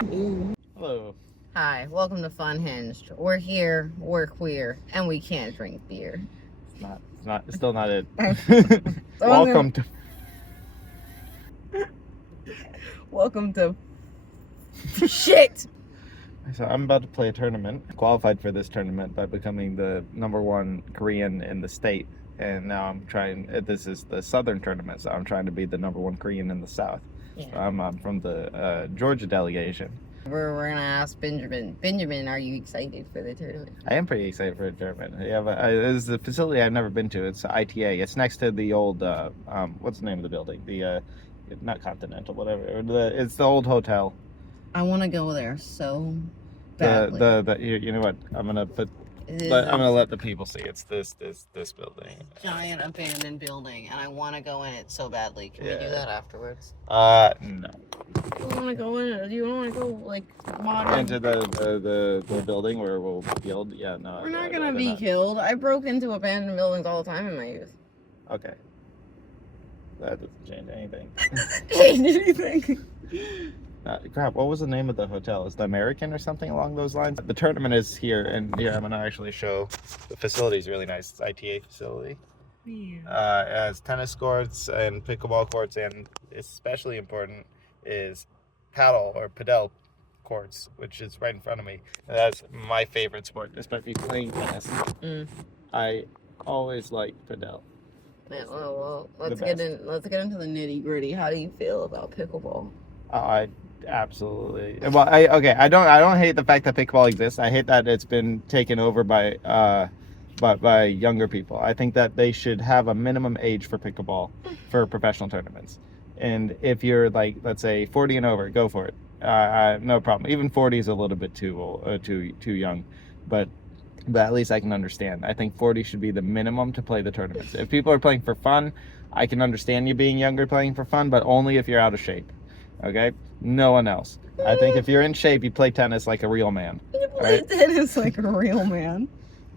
Hello. Hi, welcome to Funhinged. We're here, we're queer, and we can't drink beer. It's still not it. Welcome to shit. So I'm about to play a tournament. I qualified for this tournament by becoming the #1 Korean in the state, and now I'm trying. This is the Southern tournament, so I'm trying to be the #1 Korean in the South. Yeah. So I'm from the Georgia delegation. We're gonna ask Benjamin. Benjamin, are you excited for the tournament? I am pretty excited for the tournament. Yeah, but this is a facility I've never been to. It's ITA. It's next to the old what's the name of the building? The not Continental, whatever. It's the old hotel. I want to go there so badly. You know what? I'm gonna let the people see. It's this building. Giant abandoned building, and I want to go in it so badly. Can we do that afterwards? No. You want to go in it? Do you want to go like modern? Into the building where we'll be killed? Yeah, no. We're not gonna be killed. I broke into abandoned buildings all the time in my youth. Okay. That doesn't change anything. Change anything? Crap, what was the name of the hotel? Is the American or something along those lines? The tournament is here, and here I'm going to actually show the facility is really nice. It's ITA facility. Yeah. It has tennis courts and pickleball courts, and especially important is padel courts, which is right in front of me. And that's my favorite sport, especially playing tennis. I always like padel. Yeah, well, let's get into the nitty gritty. How do you feel about pickleball? I absolutely. Well, I don't hate the fact that pickleball exists. I hate that it's been taken over by younger people. I think that they should have a minimum age for pickleball for professional tournaments. And if you're like, let's say 40 and over, go for it. No problem. Even 40 is a little bit too young, but at least I can understand. I think 40 should be the minimum to play the tournaments. If people are playing for fun, I can understand you being younger playing for fun, but only if you're out of shape. Okay? No one else. I think if you're in shape, you play tennis like a real man. You play tennis like a real man.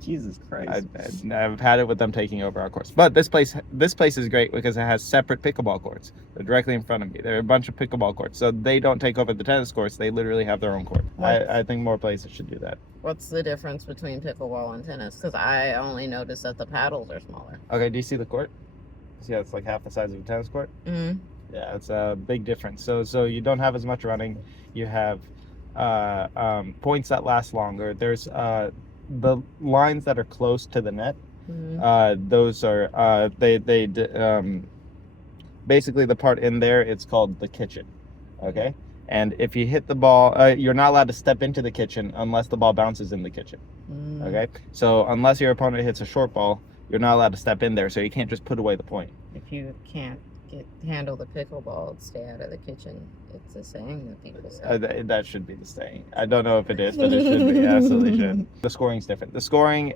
Jesus Christ. I've had it with them taking over our course. But this place is great because it has separate pickleball courts. They're directly in front of me. There are a bunch of pickleball courts. So they don't take over the tennis courts. They literally have their own court. I think more places should do that. What's the difference between pickleball and tennis? Because I only noticed that the paddles are smaller. Okay, do you see the court? See how it's like half the size of a tennis court? Mm-hmm. Yeah, it's a big difference. So you don't have as much running. You have points that last longer. There's the lines that are close to the net. Mm-hmm. Those are basically the part in there. It's called the kitchen. Okay, and if you hit the ball, you're not allowed to step into the kitchen unless the ball bounces in the kitchen. Mm. Okay, so unless your opponent hits a short ball, you're not allowed to step in there. So you can't just put away the point. If you can't handle the pickleball, stay out of the kitchen. It's a saying that people say. That should be the saying. I don't know if it is, but it should be. Absolutely should. The scoring's different. The scoring,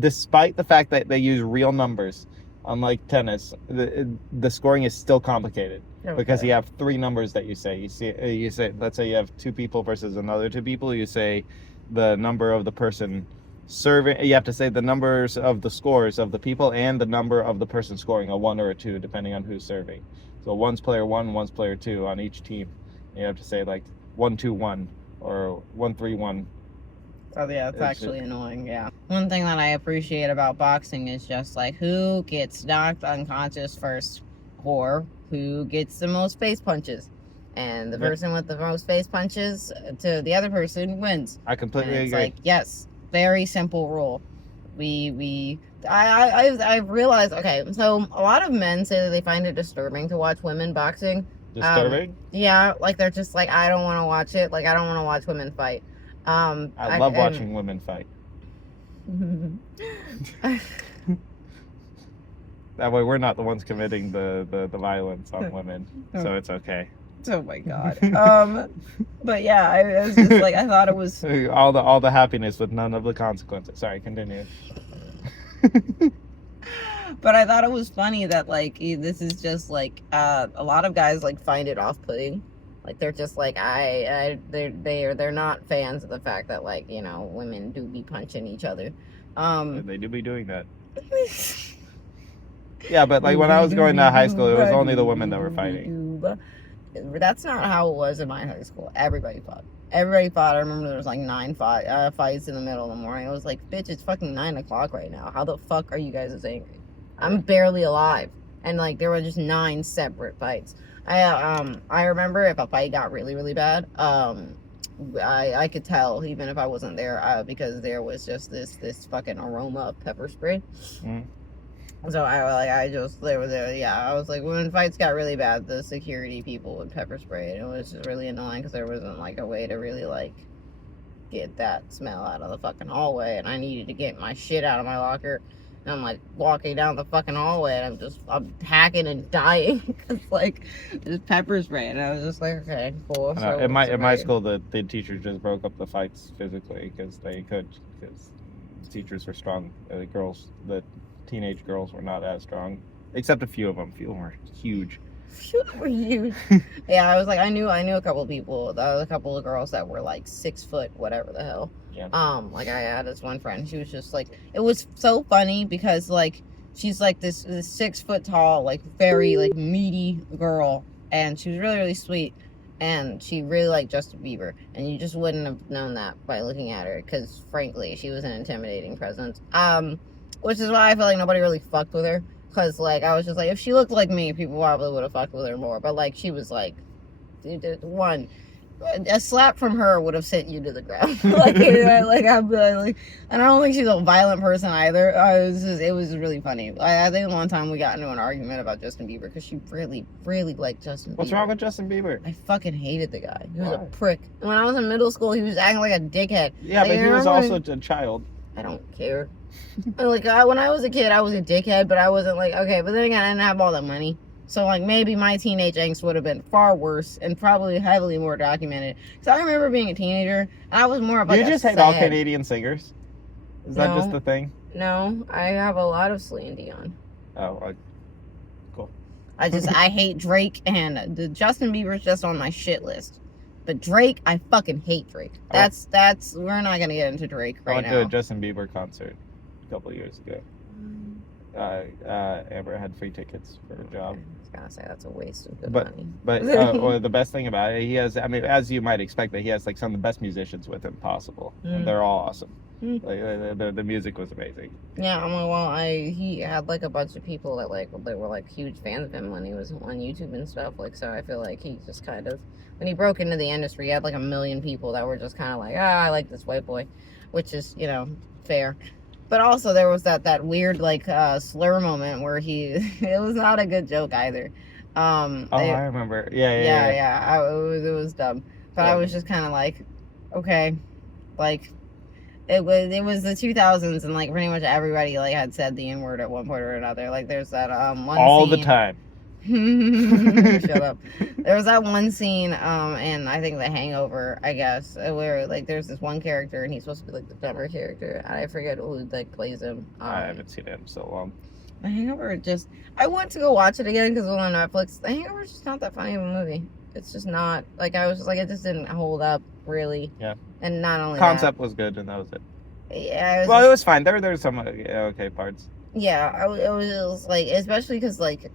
despite the fact that they use real numbers, unlike tennis, the scoring is still complicated. Okay. Because you have 3 numbers that you say. You say, let's say you have 2 people versus another 2 people. You say the number of the person serving. You have to say the numbers of the scores of the people and the number of the person scoring, a 1 or a 2, depending on who's serving. So one's player 1, one's player 2 on each team. You have to say like 1-2-1 or 1-3-1. Oh yeah, it's actually annoying. Yeah. One thing that I appreciate about boxing is just like who gets knocked unconscious first, or who gets the most face punches. And the person with the most face punches to the other person wins. I completely agree. Like, yes. Very simple rule. I've realized, okay, so a lot of men say that they find it disturbing to watch women boxing. Disturbing? Yeah, like they're just like, I don't want to watch it. Like, I don't want to watch women fight. I love watching women fight. That way we're not the ones committing the violence on women, so it's okay. Oh my God. But yeah, I was just like, I thought it was all the happiness with none of the consequences. Sorry, continue. But I thought it was funny that like this is just like a lot of guys like find it off-putting. Like they're just like they're not fans of the fact that like, you know, women do be punching each other. They do be doing that. Yeah, but like when I was going to high school, it was only the women that were fighting. That's not how it was in my high school. Everybody fought. Everybody fought. I remember there was like 9 fights in the middle of the morning. I was like, bitch, it's fucking 9 o'clock right now. How the fuck are you guys as angry? I'm barely alive. And like there were just 9 separate fights. I remember if a fight got really, really bad, I could tell even if I wasn't there, because there was just this fucking aroma of pepper spray. Mm. So I was like, when fights got really bad, the security people would pepper spray it. It was just really annoying because there wasn't like a way to really like get that smell out of the fucking hallway, and I needed to get my shit out of my locker. And I'm like walking down the fucking hallway, and I'm hacking and dying because like just pepper spray, and I was just like, okay, cool. So in my school, the teachers just broke up the fights physically because they could, because teachers were strong. The teenage girls were not as strong, except a few of them. A few of them were huge. Were huge. Yeah, I was like, I knew a couple of people. There was a couple of girls that were like 6 foot, whatever the hell. Yeah. Like I had this one friend. She was just like, it was so funny because like she's like this 6 foot tall, like very like meaty girl, and she was really, really sweet, and she really liked Justin Bieber, and you just wouldn't have known that by looking at her because frankly she was an intimidating presence. Which is why I feel like nobody really fucked with her. Because, like, I was just like, if she looked like me, people probably would have fucked with her more. But, like, she was like, a slap from her would have sent you to the ground. And I don't think she's a violent person either. It was really funny. I think one time we got into an argument about Justin Bieber because she really, really liked Justin Bieber. What's wrong with Justin Bieber? I fucking hated the guy. He was a prick. And when I was in middle school, he was acting like a dickhead. Yeah, like, but he was also a child. I don't care. Like, when I was a kid, I was a dickhead, but I wasn't like, okay, but then again, I didn't have all that money. So, like, maybe my teenage angst would have been far worse and probably heavily more documented. Because I remember being a teenager, and I was more of like, you just hate all Canadian singers? Is that just the thing? No, I have a lot of Celine Dion. Oh, cool. I hate Drake, and the Justin Bieber's just on my shit list. But Drake, I fucking hate Drake. We're not going to get into Drake right now. I went to a Justin Bieber concert a couple of years ago. Amber had free tickets for a job. I was gonna say that's a waste of good money. But or the best thing about it, he has, I mean, as you might expect, that he has like some of the best musicians with him possible, and they're all awesome. Like, the music was amazing. Yeah, he had like a bunch of people that were like huge fans of him when he was on YouTube and stuff. Like, so I feel like he just kind of, when he broke into the industry, he had like 1 million people that were just kind of like, I like this white boy, which is, fair. But also there was that weird like slur moment where it was not a good joke either. I remember. Yeah. It was dumb, but I was just kind of like, okay, like it was the 2000s, and like pretty much everybody like had said the N-word at one point or another. Like there's that one all scene. the time. Shut up. There was that one scene and I think The Hangover, I guess, where like there's this one character and he's supposed to be like the dumber character. I forget who like plays him. I haven't seen it in so long. The Hangover I went to go watch it again because it was on Netflix. The Hangover is just not that funny of a movie. It's just not, like, I was just like, it just didn't hold up really. Yeah. And not only concept was good, and that was it. Yeah. It was fine. There's some okay parts. Yeah, it was just like, especially because like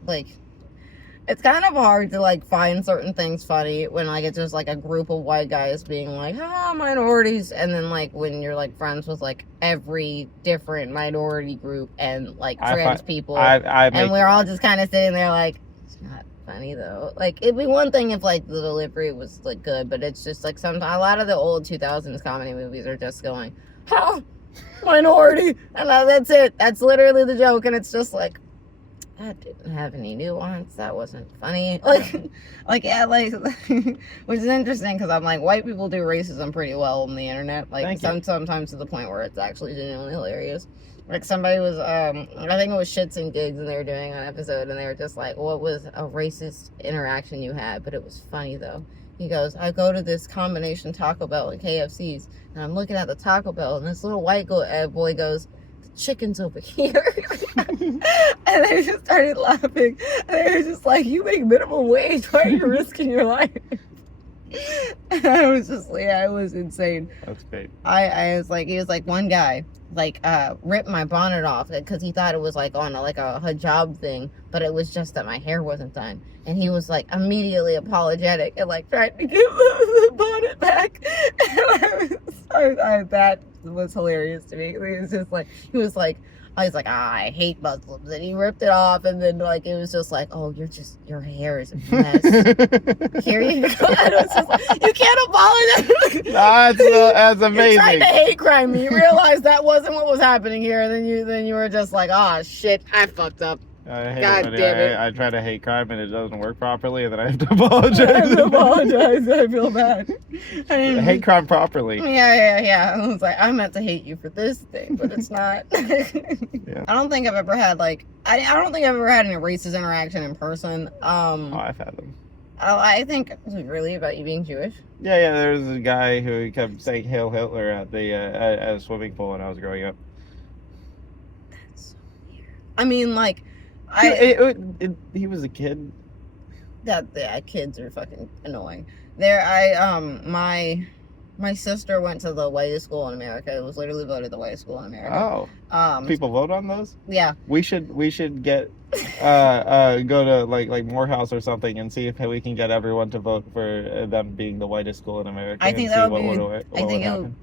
it's kind of hard to like find certain things funny when like it's just like a group of white guys being like, minorities, and then like when you're like friends with like every different minority group and like trans people, and we're all just kind of sitting there like, it's not funny though. Like it'd be one thing if like the delivery was like good, but it's just like sometimes a lot of the old 2000s comedy movies are just going, minority, and that's it. That's literally the joke, and it's just like, that didn't have any nuance. That wasn't funny. Which is interesting because I'm like, white people do racism pretty well on the internet. Like sometimes to the point where it's actually genuinely hilarious. Like somebody was, I think it was Shits and Gigs, and they were doing an episode, and they were just like, what was a racist interaction you had? But it was funny though. He goes, I go to this combination Taco Bell and KFC's, and I'm looking at the Taco Bell, and this little white boy goes, chicken's over here. And they just started laughing, and they were just like, you make minimum wage, why are you risking your life? I was just, yeah, it was insane. That's great. I was like, he was like, one guy, like, ripped my bonnet off because he thought it was like on like a hijab thing, but it was just that my hair wasn't done. And he was like immediately apologetic and like tried to give the bonnet back. That was hilarious to me. He was just like, I was like, I hate Muslims, and he ripped it off, and then like it was just like, oh, your hair is a mess. Here you go. And it was just like, you can't apologize. That's amazing. You tried to hate crime me. You realized that wasn't what was happening here, and then you were just like, oh shit, I fucked up. I hate God it when damn it. I try to hate crime and it doesn't work properly, and then I have to I apologize. have to apologize. I feel bad. I hate crime properly. Yeah. I was like, I meant to hate you for this thing, but it's not. Yeah. I don't think I've ever had like I don't think I've ever had any racist interaction in person. Oh, I've had them. I think was it really about you being Jewish? Yeah. There was a guy who kept saying "Hail Hitler" at the at a swimming pool when I was growing up. That's so weird. I mean, like, He was a kid. Kids are fucking annoying. My sister went to the whitest school in America. It was literally voted the whitest school in America. Oh. People vote on those? Yeah. We should get go to like Morehouse or something and see if we can get everyone to vote for them being the whitest school in America. I think and that see would be. what would happen.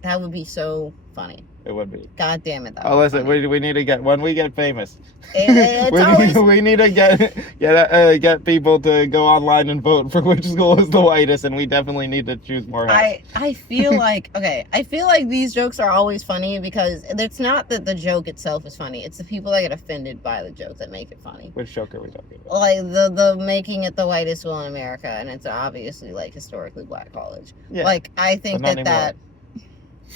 That would be so funny. It would be. God damn it. Oh, listen, we need to get when we get famous. It's we need to get people to go online and vote for which school is the whitest, and we definitely need to choose Morehouse. I feel like I feel like these jokes are always funny because it's not that the joke itself is funny. It's the people that get offended by the joke that make it funny. Which joke are we talking about? Like the making it the whitest school in America, and it's obviously like historically black college. Yeah. Like I think But not that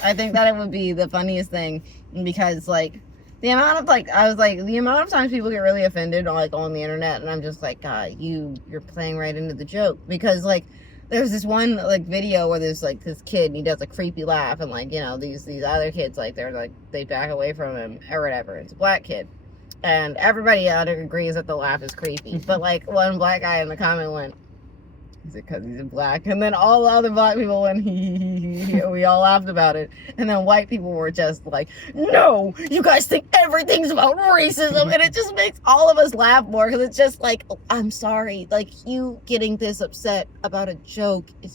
I think that it would be the funniest thing because like the amount of times people get really offended like on the internet, and I'm just like, God, you're playing right into the joke because like there's this one like video where there's like this kid and he does a creepy laugh, and like, you know, these other kids like they back away from him or whatever. It's a black kid. And everybody out there agrees that the laugh is creepy. But like one black guy in the comment went, is it because he's black? And then all the other black people went, hee. We all laughed about it. And then white people were just like, no, you guys think everything's about racism. And it just makes all of us laugh more because it's just like, I'm sorry. Like, you getting this upset about a joke, it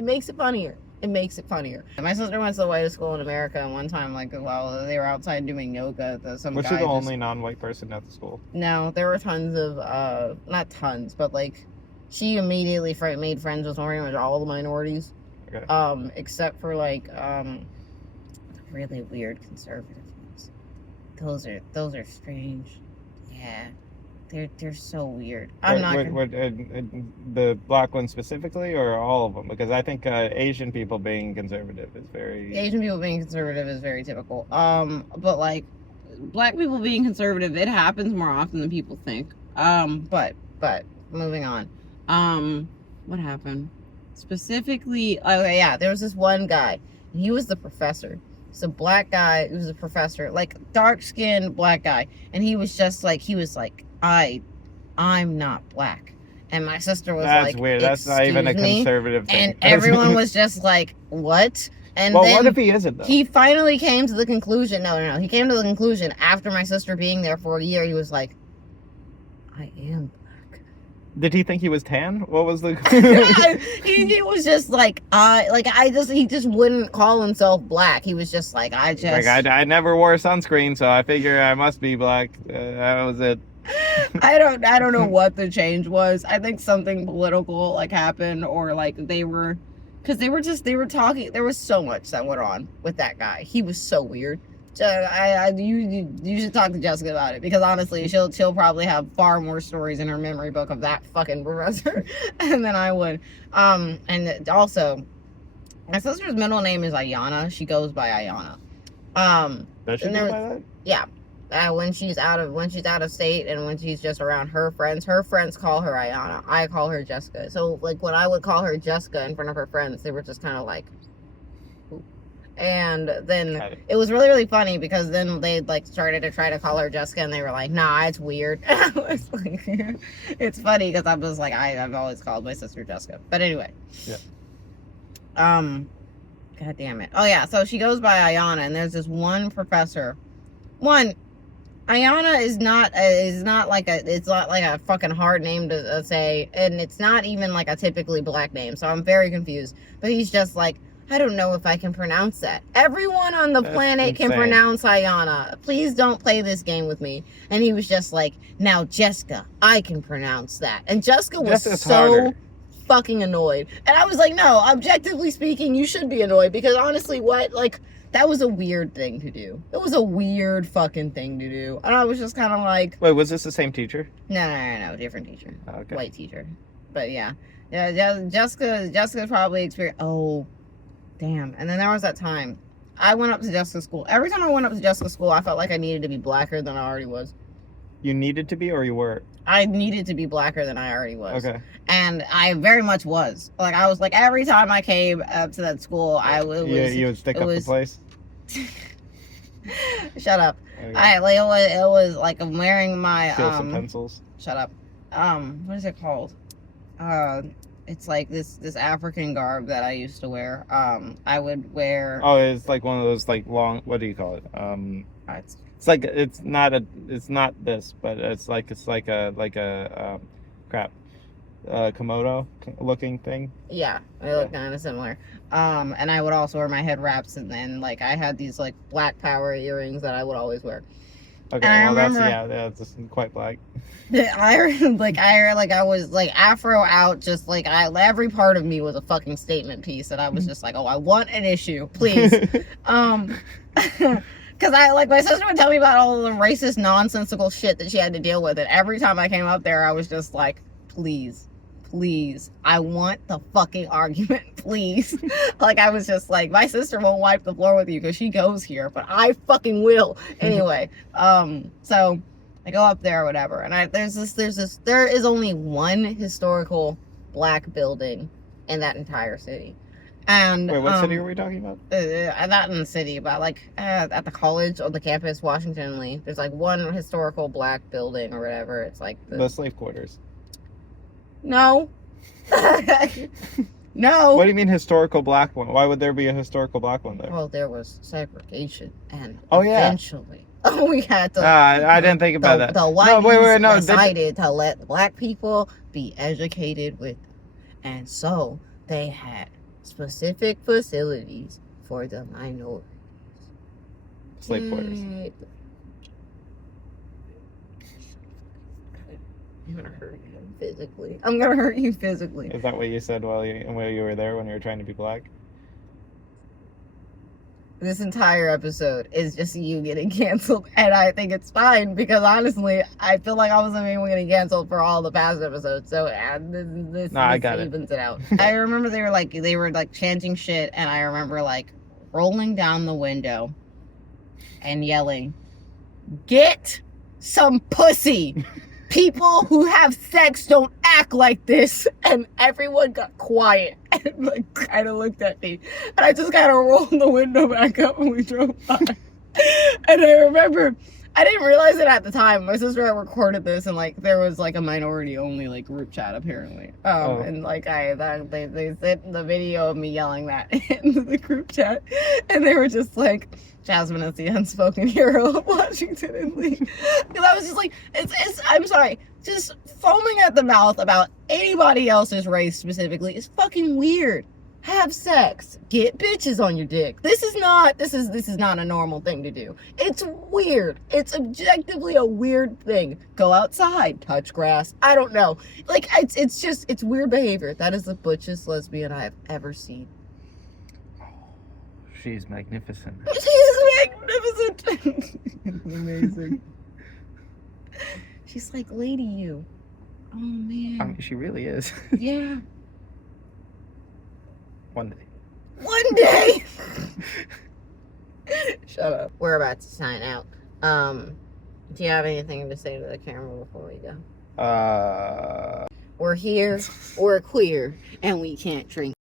makes it funnier. It makes it funnier. My sister went to the whitest school in America, and one time, like, while they were outside doing yoga, Was she the only non-white person at the school? No, there were tons of, not tons, but like, she immediately made friends with pretty much all the minorities. Okay. Except for like, really weird conservative ones. Those are strange. Yeah. They're so weird. The black ones specifically, or all of them? Because I think Asian people being conservative is very... Asian people being conservative is very typical. But like, black people being conservative, it happens more often than people think. But moving on. What happened? Specifically, okay, yeah, there was this one guy, and he was the professor. He's a black guy who was a professor, like dark-skinned black guy, and he was like, I'm not black. And my sister was like, that's weird. That's not even a conservative thing. And everyone was just like, what? And well, then what if he isn't, though? He finally came to the conclusion, no, he came to the conclusion after my sister being there for a year, he was like, I am black. Did he think he was tan? What was the... he was just like, he just wouldn't call himself black. He was just like, I never wore sunscreen, so I figure I must be black. That was it. I don't know what the change was. I think something political like happened, or like they were talking. There was so much that went on with that guy. He was so weird. You should talk to Jessica about it, because honestly, she'll probably have far more stories in her memory book of that fucking professor than I would. And also, my sister's middle name is Ayana. She goes by Ayana. Does she go by that? Yeah. When she's out of state and when she's just around her friends call her Ayana. I call her Jessica. So like when I would call her Jessica in front of her friends, they were just kind of like, ooh. And then Got it. it was really, really funny because then they like started to try to call her Jessica, and they were like, "Nah, it's weird." I was like, it's funny because I'm just like I've always called my sister Jessica. But anyway, Yeah. God damn it. Oh yeah, so she goes by Ayana, and there's this one professor. Ayana is not like it's not like a fucking hard name to say, and it's not even like a typically black name, so I'm very confused. But he's just like, I don't know if I can pronounce that. Everyone on the planet can pronounce Ayana. Please don't play this game with me. And he was just like, now Jessica, I can pronounce that. And Jessica was so fucking annoyed. And I was like, no, objectively speaking, you should be annoyed, because honestly, what, like, that was a weird thing to do. It was a weird fucking thing to do. And I was just kind of like... Wait, was this the same teacher? No. Different teacher. Oh, okay. White teacher. But yeah. Jessica probably experienced... Oh, damn. And then there was that time. I went up to Jessica's school. Every time I went up to Jessica's school, I felt like I needed to be blacker than I already was. You needed to be, or you were? I needed to be blacker than I already was. Okay. And I very much was. Like, I was like, every time I came up to that school, You would stick up the place? Shut up. Okay. It was like I'm wearing my Steal some pencils. Shut up. What is it called? It's like this African garb that I used to wear. I would wear... Oh, it's like one of those like long, what do you call it? It's like it's not this, but it's like a Komodo looking thing. Yeah, they look kind of similar. And I would also wear my head wraps, and then like I had these like black power earrings that I would always wear. Okay, and well that's just quite black. I was like afro out, just like every part of me was a fucking statement piece, and I was just like, oh, I want an issue, please. Because my sister would tell me about all the racist, nonsensical shit that she had to deal with, and every time I came up there, I was just like, please, I want the fucking argument, please. Like, I was just like, my sister won't wipe the floor with you because she goes here, but I fucking will. Anyway, so I go up there or whatever, and there is only one historical black building in that entire city. And wait, what city are we talking about? Not in the city, but like at the college or the campus, Washington Lee. There's like one historical black building or whatever. It's like the slave quarters. No. No. What do you mean historical black one? Why would there be a historical black one there? Well, there was segregation, and yeah. eventually we had to. I didn't think about that. The whiteys decided to let black people be educated with them, and so they had specific facilities for the minorities. Slave quarters. I'm gonna hurt you physically. I'm gonna hurt you physically. Is that what you said while you were there when you were trying to be black? This entire episode is just you getting canceled, and I think it's fine because honestly, I feel like I wasn't even getting canceled for all the past episodes. So this evens it out. I remember they were like chanting shit, and I remember like rolling down the window and yelling, "Get some pussy! People who have sex don't act like this." And everyone got quiet and like kind of looked at me, and I just kind of rolled the window back up and we drove by. And I remember, I didn't realize it at the time. My sister had recorded this, and like there was like a minority only like group chat apparently. And like they sent the video of me yelling that into the group chat, and they were just like, Jasmine is the unspoken hero of Washington and Lee. Because I was just like, I'm sorry, just foaming at the mouth about anybody else's race specifically is fucking weird. Have sex. Get bitches on your dick. This is not a normal thing to do. It's weird. It's objectively a weird thing. Go outside, touch grass. I don't know. Like, it's weird behavior. That is the butchest lesbian I have ever seen. She's magnificent. She's magnificent. It's amazing. She's like Lady You. Oh man. I mean, she really is. Yeah. One day. One day. Shut up. We're about to sign out. Do you have anything to say to the camera before we go? We're here. We're queer, and we can't drink.